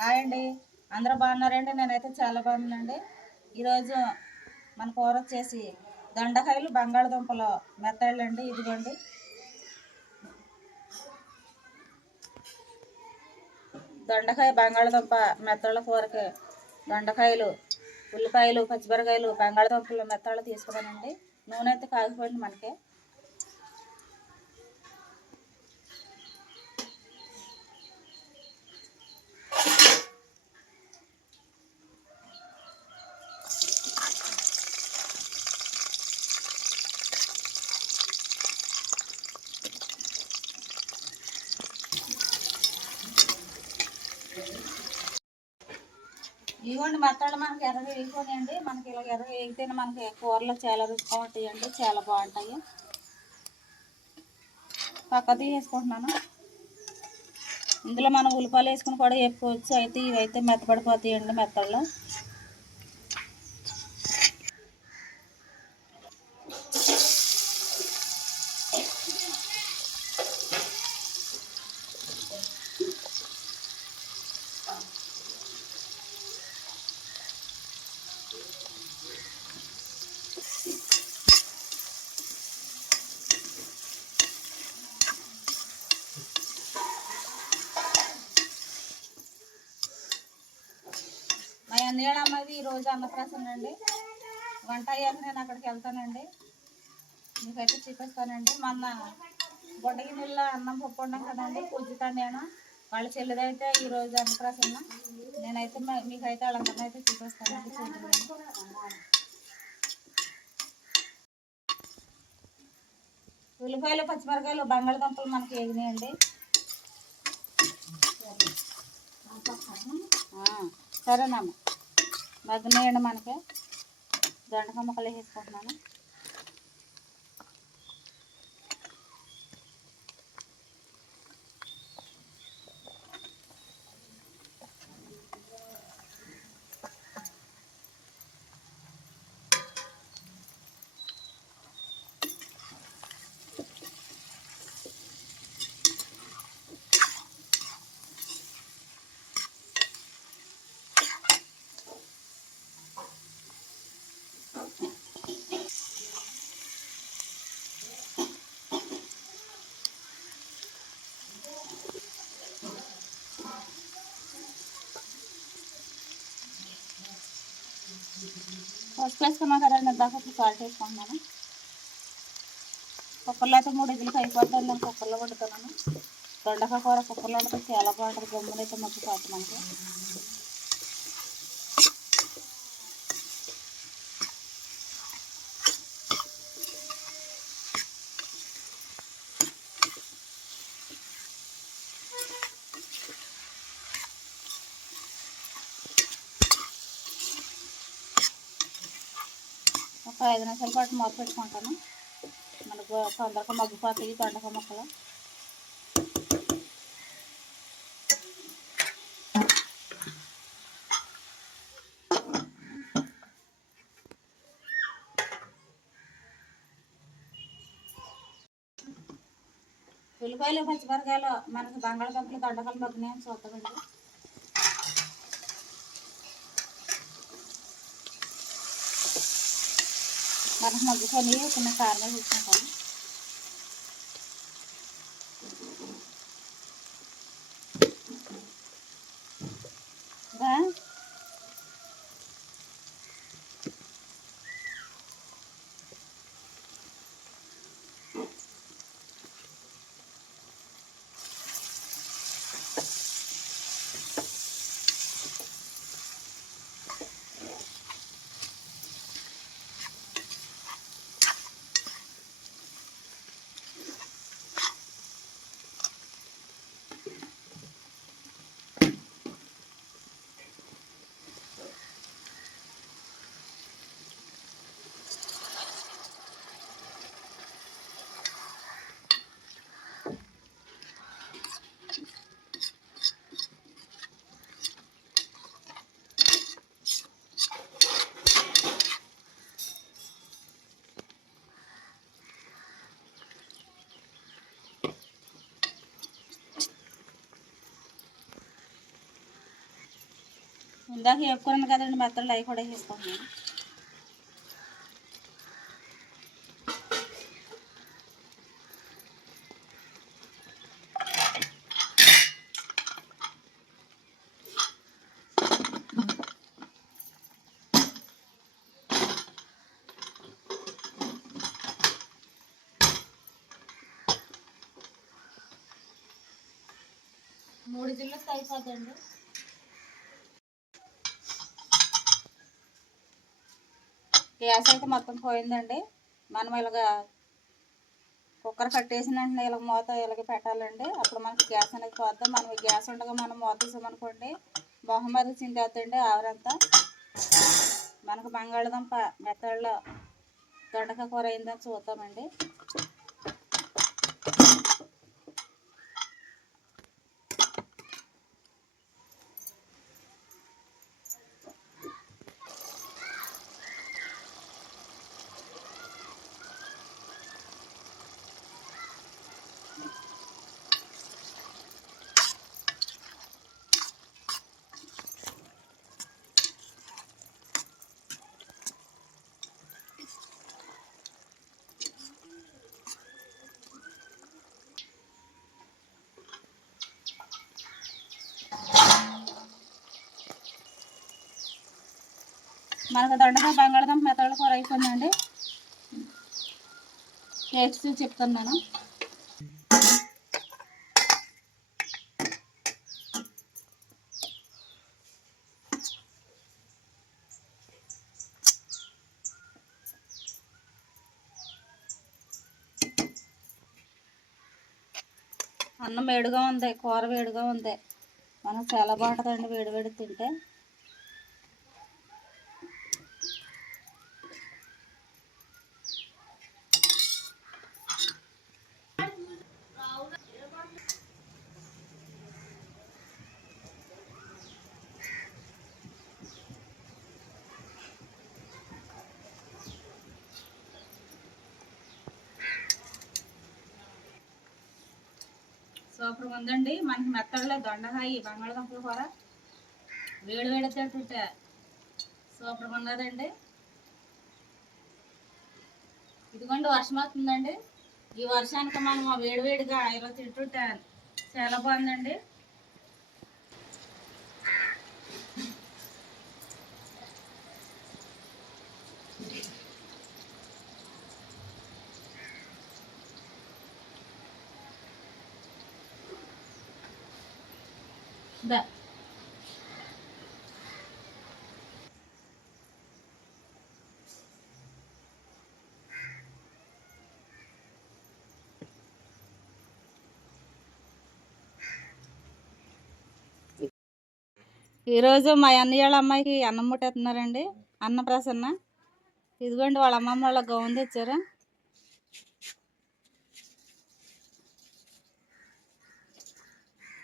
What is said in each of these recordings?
Hi అండి. అందరూ బాగున్నారండి? నేనైతే చాలా బాగున్నానండి. ఈరోజు మన కూర వచ్చేసి దొండకాయలు బంగాళదుంపలు మెత్తళ్ళు అండి ఇదిగోండి. దొండకాయ బంగాళదుంప మెత్తళ్ళ కూరకి దొండకాయలు ఉల్లిపాయలు పచ్చిమిరకాయలు బంగాళదుంపలు మెత్తళ్ళు తీసుకున్నానండి. నూనె అయితే కాగిపోయింది మనకి. ఇవ్వండి మెత్తళ్ళు మనకి ఎర్ర వేగిపోయాయండి మనకి ఇలా ఎర్ర వేగితేనే మనకి కూరలో చాలా రుచిగా ఉంటాయండి. చాలా బాగుంటాయి. పక్క వేసుకుంటున్నాను ఇందులో మనం ఉల్లిపాయలు వేసుకుని కూడా వేపుకోవచ్చు. అయితే ఇవైతే మెత్తపడిపోతాయండి మెత్తళ్ళు. నేడమ్మది ఈరోజు అన్నప్రాసన అండి. వంట అయ్యాక నేను అక్కడికి వెళ్తానండి. మీకైతే చూపిస్తానండి. మొన్న బొడ్డకి నీళ్ళ అన్నం పప్పు ఉన్నాం కదండి పూజతాను నేను వాళ్ళ చెల్లిదైతే ఈరోజు అన్నప్రాసన. నేనైతే మీకైతే వాళ్ళందరినీ అయితే చూపిస్తానండి. చూద్దాం ఉల్లిపాయలు పచ్చిమిరకాయలు బంగాళదుంపలు మనకి ఎగినాయండి సరేనమ్మా. మగ్గినాయండి మనకి. దొండకాయ ముక్కలు వేసుకుంటున్నాను ఫస్ట్ వేసుకున్నాం కదండి దాకా సాల్ట్ వేసుకుంటున్నాను. కుక్కర్లో అయితే మూడు ఇడ్లీకి అయిపోతుంది నేను కుక్కర్లో వండుతున్నాను. దొండకాయ కూర కుక్కర్లో వండితే చాలా బాగుంటుంది. గమ్మునైతే అయితే మంచి పాటు మనకి. ఐదు నిమిషాల పాటు మూత పెట్టుకుంటాను. మనకు తొందరగా మగ్గిపోతాయి దొండకాయ ముక్కలు. ఉల్లిపాయలు పచ్చిమిరకాయలు మనకి బంగాళదుంపలు దొండకాయలు మగ్గినాయని చూద్దామండి? ทั้งหมดอยู่แค่นี้คุณอาจารย์นะทุกคน ఇందాక వేపుకున్నాను కదండి మెత్తలు అవి కూడా వేసుకుంటున్నాను మూడు జిల్లు అయిపోద్దండి గ్యాస్ అయితే మొత్తం పోయిందండి. మనం ఇలాగ కుక్కర్ కట్టేసిన వెంటనే ఇలా మూత ఇలాగ పెట్టాలండి. అప్పుడు మనకి గ్యాస్ అనేది పోద్దాం. మనం గ్యాస్ ఉండగా మనం మూత బహుమతి మొహమ్మద్ చింతేద్దండి ఆవిరంతా. మనకు బంగాళదుంప మెత్తల్లో దొండకాయ కూర అయిందని చూద్దామండి. మనకు దొండకాయ బంగాళదుంప మెత్తల కూర అయిపోయిందండి. టేస్ట్ చెప్తున్నాను. అన్నం వేడిగా ఉంది కూర వేడిగా ఉంది. మనకు చాలా బాగుంటుందండి వేడి వేడి తింటే. సూపర్ ఉందండి. మనకి మెత్తడలో దొండకాయ బంగాళదుంపల కూర. వేడి వేడి తింటుంటే సూపర్ ఉన్నదండి. ఇదిగోండి వర్షం వస్తుందండి. ఈ వర్షానికి మనం వేడి వేడిగా ఇలా తింటుంటే చాలా బాగుందండి. దా ఈరోజు మా అన్నయ్య వాళ్ళ అమ్మాయికి అన్నం ముట్టేస్తున్నారండి. అన్న ప్రసన్న. ఇదిగోండి వాళ్ళ అమ్మమ్మ వాళ్ళ గౌన్ తెచ్చారు.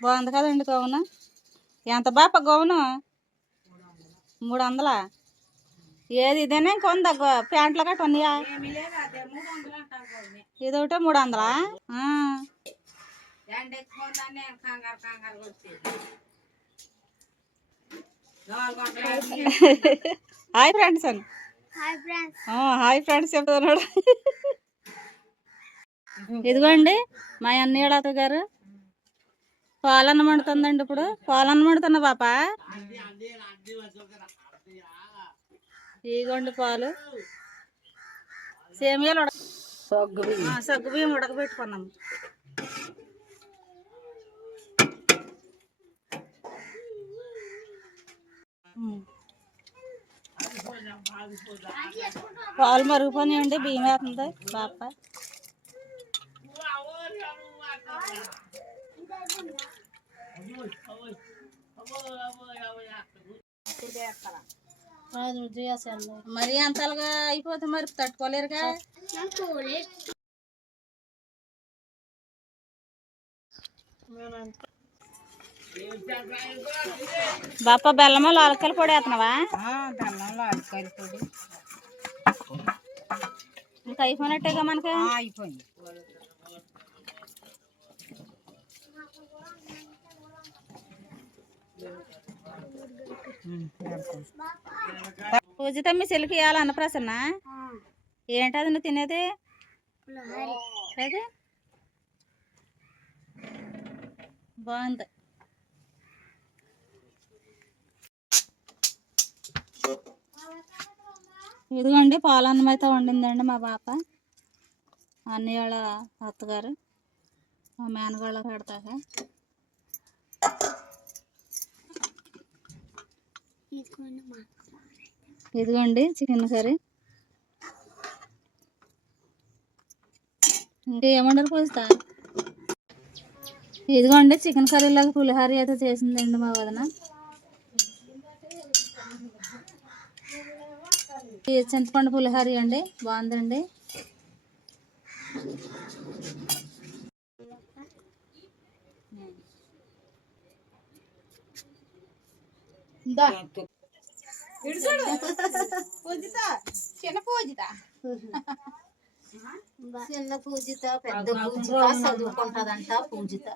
బాగుంది కదండి గౌను? ఎంత బాప గౌను? మూడు వందలా ఏది ఇదేనా ఇంకొంద ప్యాంట్లు గట్ట ఉన్నాయా? ఇది ఒకటే మూడు వందలా. హాయ్ ఫ్రెండ్స్ అని. ఆ, హాయ్ ఫ్రెండ్స్ చెప్తున్నాడు. ఇదిగోండి మా అన్నయ్యలత గారు. పాలన్న మండుతుందండి ఇప్పుడు. పాలన్న మండుతున్నా పాప? ఇగోండి పాలు. సేమియాలు ఉడక సగ్గు బియ్యం ఉడకబెట్టుకున్నాం పాలు మరుగుపోయినాయండి బియ్యం వేస్తుంది పాప. మరి అంతలుగా అయిపోతే మరి తట్టుకోలేరుగా? బాప బెల్లమో లాలకలు పొడి వేస్తున్నావా? బెల్లంలో అరకాయల పొడి. ఇంకా అయిపోయినట్టేగా మనకి? అయిపోయింది. పూజిత మీ చెల్లికి ఇవ్వాలి అన్నప్రాసన్న? ఏంటది నువ్వు తినేది? ఏది? బాగుంది. ఇదిగోండి పాలన్నం అయితే వండిందండి మా పాప. అన్నయ్య వాళ్ళ అత్తగారు. మా మేనగాళ్ళ పెడతాక ఇదిగోండి చికెన్ కర్రీ. ఇంకా ఏమంటారు పూజిత ఇదిగోండి చికెన్ కర్రీ లాగా పులిహోర అయితే చేసిందండి మా వదిన. చింతపండు పులిహోర అండి బాగుందండి. పూజిత చిన్న పూజిత. చిన్న పూజిత పెద్ద పూజిత చదువుకుంటదంట పూజిత.